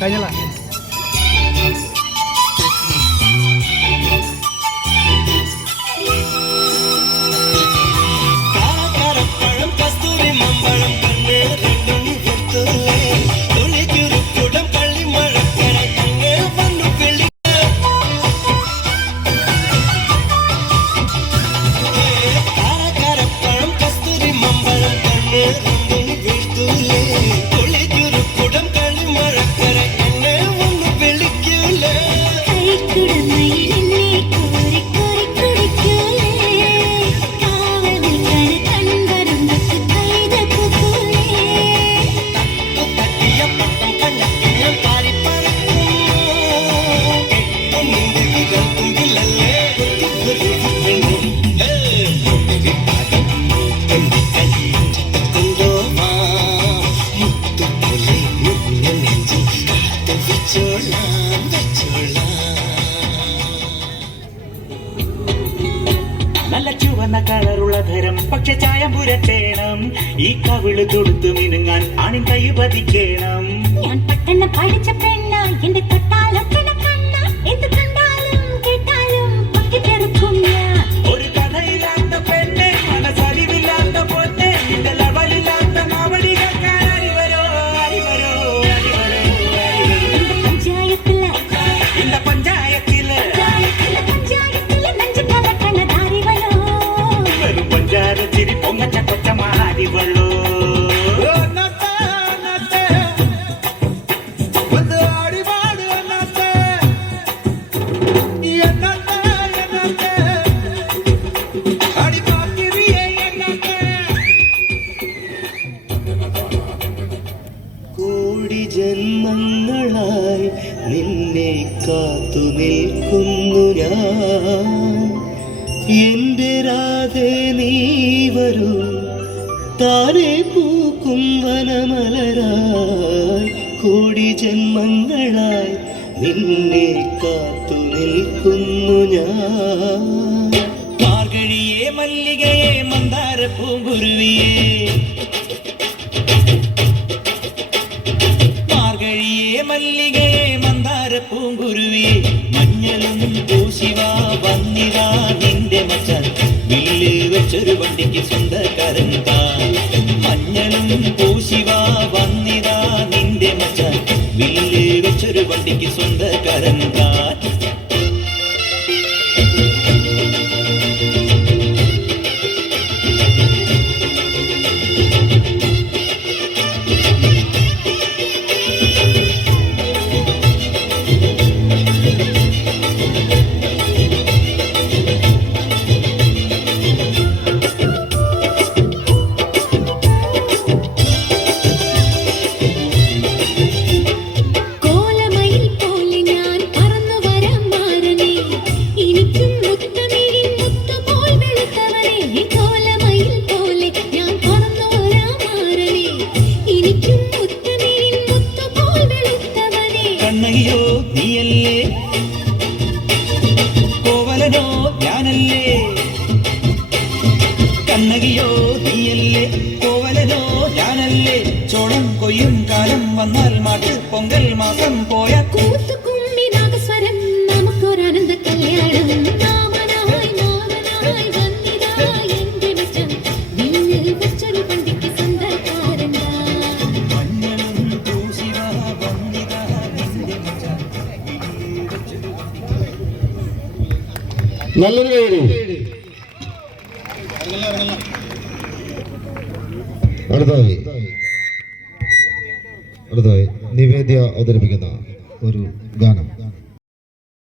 കഴിഞ്ഞ Tule, tule, juru kudam kali marakara, kenne പ്രായം പുരട്ടേണം ഈ കവിള് തൊടുത്തു മിനുങ്ങാൻ ആണിൻ കൈ പതിക്കേണം ഞാൻ പട്ടണം പഠിച്ച പെണ്ണ എന്റെ തൊട്ടാലൊക്കെ കണ്ണ എന്ത് കണ്ടാലും കേട്ടാലും പൊട്ടിത്തെറിക്കും ഞാൻ ഒരു കഥയില്ലാത്ത പെണ്ണ് മനസ്സലിവില്ലാത്ത പൊന്നെ നിന്റെ ലവലില്ലാത്ത മാവടി കേൾക്കാൻ അരിവരോ അരിവരോ അരിവരോ இந்த பஞ்சாயத்துல இந்த பஞ்சாயத்திല് நஞ்சு கலக்கண தாரிவளோ വെറും പഞ്ചാര ചിരി പൊങ്ങച്ച കൊച്ചമാരിവളോ കോടി ജന്മങ്ങളായി നിന്നെ കാത്തു നിൽക്കുന്നു ഞാൻ എന്റെ രാധേ നീ വരൂ താനെ പൂക്കും വനമലരായി കോടി ജന്മങ്ങളായി നിന്നെ കാത്തു നിൽക്കുന്നു ഞാൻ മാർഗഴിയെ മല്ലികയെ മന്ദാര പൂങ്കുരുവിയെ മല്ലികയെ മന്ദാര പൂങ്കുരുവിയെ മഞ്ഞളും പൂശിവാ വന്നിതാ നിന്റെ മച്ചാൻ വില്ല് വെച്ചൊരു വണ്ടിക്ക് സ്വന്തക്കാരൻ താൻ മഞ്ഞളും പൂശിവാ വന്നിതാ നിന്റെ മച്ചാൻ വില്ല് വെച്ചൊരു വണ്ടിക്ക് സ്വന്തക്കാരൻ താൻ കണ്ണകിയോ നീയല്ലേ കോവലനോ ഞാനല്ലേ കണ്ണകിയോ നീയല്ലേ കോവലനോ ഞാനല്ലേ ചോളം കൊയ്യും കാലം വന്നാൽ മാട്ട് പൊങ്കൽ മാസം പോയ കൂത്തുകുമ്മി നാഗസ്വരം നമുക്കൊരാനന്ദ കല്യാണം മാമനായി മാമനായി വന്നിതാ എന്റെ മച്ചൻ വില്ലിൽ വെച്ചൊരു വണ്ടിക്ക് സ്വന്തക്കാരൻ മഞ്ഞളും പൂശിവാ വന്നിതാ നിന്റെ മച്ചാൻ നല്ലൊരു പേര് അടുത്തതായി നിവേദ്യ അവതരിപ്പിക്കുന്ന ഒരു ഗാനം.